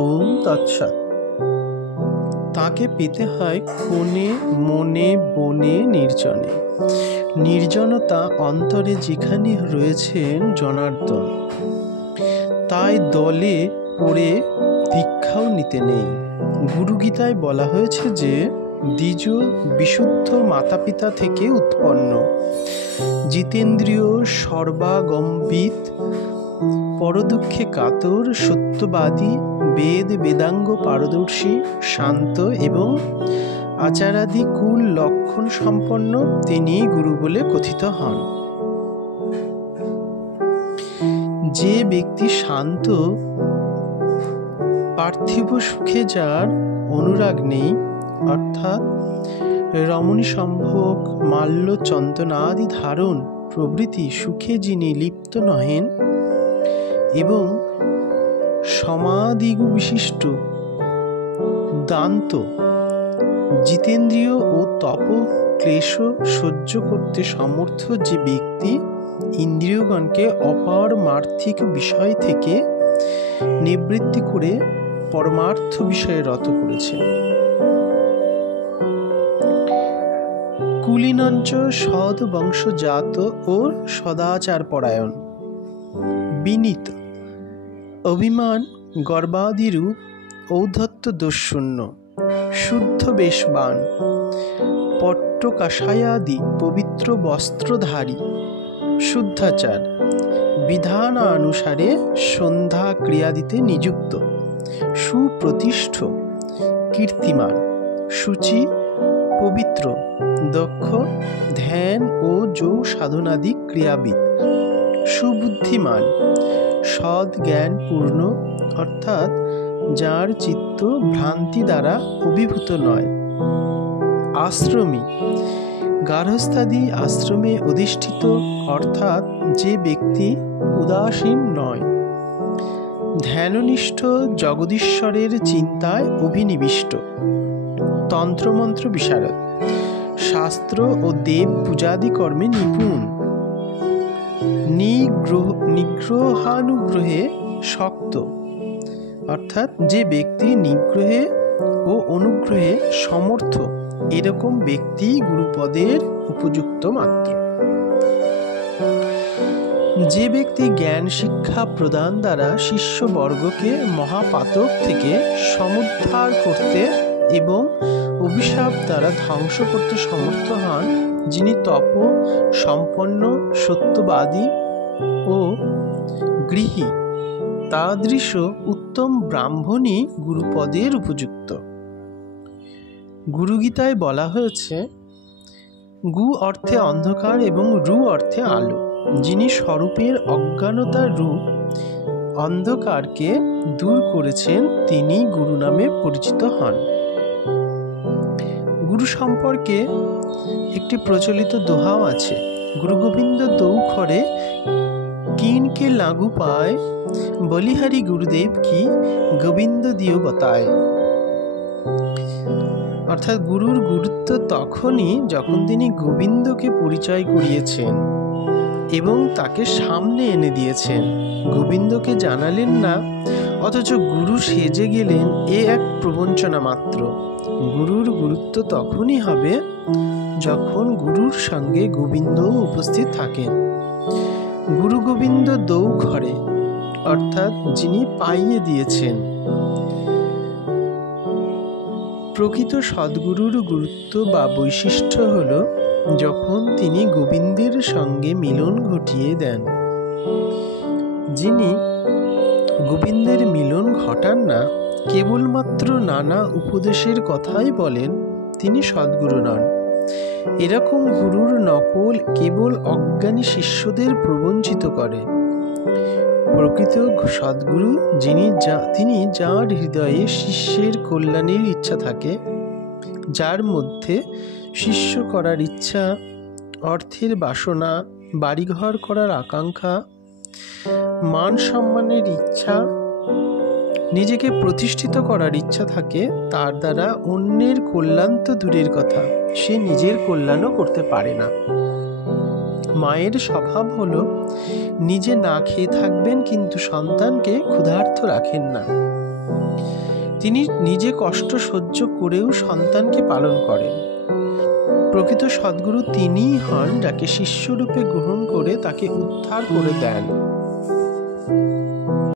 ওম তৎসৎ। তাকে পেতে হয় কোণে মনে বনে নির্জনে, নির্জনতা অন্তরে যেখানে রয়েছেন জনার্দন। তাই দলে পড়ে দীক্ষাও নিতে নেই। গুরুগীতায় বলা হয়েছে যে দ্বিজ বিশুদ্ধ মাতা পিতা থেকে উৎপন্ন, জিতেন্দ্রীয়, সর্বাগমবিদ, পরদুঃখে কাতর, সত্যবাদী, বেদ বেদাঙ্গ পারদর্শী, শান্ত এবং আচারাদি কুল লক্ষণ সম্পন্ন তিনি গুরু বলে কথিত হন। যে ব্যক্তি শান্ত, পার্থিব সুখে যার অনুরাগ নেই, অর্থাৎ রমণী সম্ভোগ, মাল্য চন্দনাদি ধারণ প্রভৃতি সুখে যিনি লিপ্ত নহেন এবং সমাধিগু বিশিষ্ট, দান্ত, জিতেন্দ্রীয় ও তপ ক্লেশ সহ্য করতে সমর্থ যে ব্যক্তি ইন্দ্রিয়গণকে অপারমার্থিক বিষয় থেকে নিবৃত্তি করে পরমার্থ বিষয়ে রত করেছে। কুলীনঞ্চ সদ বংশজাত ও সদাচার পরায়ণ, বিনীত, অভিমান গর্বাদিরূপ ঔদ্ধত্য দোষশূন্য, শুদ্ধ বেশবান, পট্ট কাষায়াদি পবিত্র বস্ত্রধারী, শুদ্ধাচার, বিধানানুসারে সন্ধ্যা ক্রিয়াদিতে নিযুক্ত, সুপ্রতিষ্ঠ, কীর্তিমান, শুচি, পবিত্র, দক্ষ, ধ্যান ও যোগ সাধনাদি ক্রিয়াবিদ, সুবুদ্ধিমান, সৎ জ্ঞান পূর্ণ, অর্থাৎ যার চিত্ত ভ্রান্তি দ্বারা অভিভূত নয়, আশ্রমী, গার্হস্থ্যাদি আশ্রমে অধিষ্ঠিত, অর্থাৎ যে ব্যক্তি উদাসীন নয়, ধ্যাননিষ্ঠ, জগদীশ্বরের চিন্তায় অভিনিবিষ্ট, তন্ত্রমন্ত্র বিশারদ, শাস্ত্র ও দেব পূজাদি কর্মে নিপুণ, নিগ্রহানুগ্রহে শক্ত, অর্থাৎ যে ব্যক্তি নিগ্রহে ও অনুগ্রহে সমর্থ, এরকম ব্যক্তি গুরুপদের উপযুক্ত মাত্র। যে ব্যক্তি জ্ঞান শিক্ষা প্রদান দ্বারা শিষ্যবর্গকে মহাপাতক থেকে সমুদ্ধার করতে এবং অভিশাপ দ্বারা ধ্বংস করতে সমর্থ হন, যিনি তপ সম্পন্ন, সত্যবাদী ও গৃহী, তাদৃশ উত্তম ব্রাহ্মণই গুরুপদের উপযুক্ত। গুরুগীতায় বলা হয়েছে, গু অর্থে অন্ধকার এবং রু অর্থে আলো। যিনি স্বরূপের অজ্ঞানতার রূপ অন্ধকারকে দূর করেছেন তিনি গুরু নামে পরিচিত হন। গুরু সম্পর্কে একটি প্রচলিত দোহাও আছে, গুরু গোবিন্দ দৌ খরে কিনকে লাগু পায়, বলিহারি গুরুদেব কি গোবিন্দ দিও বতায়। অর্থাৎ গুরুর গুরুত্ব তখনই যখন তিনি গোবিন্দকে পরিচয় করিয়েছেন এবং তাকে সামনে এনে দিয়েছেন। গোবিন্দকে জানালেন না, অথচ গুরু সেজে গেলেন, এ এক প্রবঞ্চনা মাত্র। গুরুর গুরুত্ব তখনই হবে যখন গুরুর সঙ্গে গোবিন্দও উপস্থিত থাকেন। গুরু গোবিন্দ দৌ ঘরে, অর্থাৎ যিনি পাইয়ে দিয়েছেন। প্রকৃত সদ্গুরুর গুরুত্ব বা বৈশিষ্ট্য হল যখন তিনি গোবিন্দের সঙ্গে মিলন ঘটিয়ে দেন। যিনি গোবিন্দের মিলন ঘটান না, কেবলমাত্র নানা উপদেশের কথাই বলেন, তিনি সদ্গুরু নন। এরকম গুরুর নকল কেবল অজ্ঞানী শিষ্যদের প্রবঞ্চিত করে। প্রকৃত সদ্গুরু তিনি যার হৃদয়ে শিষ্যের কল্যাণের ইচ্ছা থাকে, যার মধ্যে শিষ্য করার ইচ্ছা, অর্থের বাসনা, বাড়িঘর করার আকাঙ্ক্ষা, মান সম্মানের ইচ্ছা, নিজেকে প্রতিষ্ঠিত করার ইচ্ছা থাকে, তার দ্বারা অন্যের কল্যাণ তো দূরের কথা, সে নিজের কল্যাণও করতে পারে না। মায়ের স্বভাব হলো নিজে না খেয়ে থাকবেন কিন্তু সন্তানকে ক্ষুধার্ত রাখেন না। তিনি নিজে কষ্ট সহ্য করেও সন্তানকে পালন করেন। প্রকৃত সদ্গুরু তিনিই হন যাকে শিষ্যরূপে গ্রহণ করে তাকে উদ্ধার করে দেন।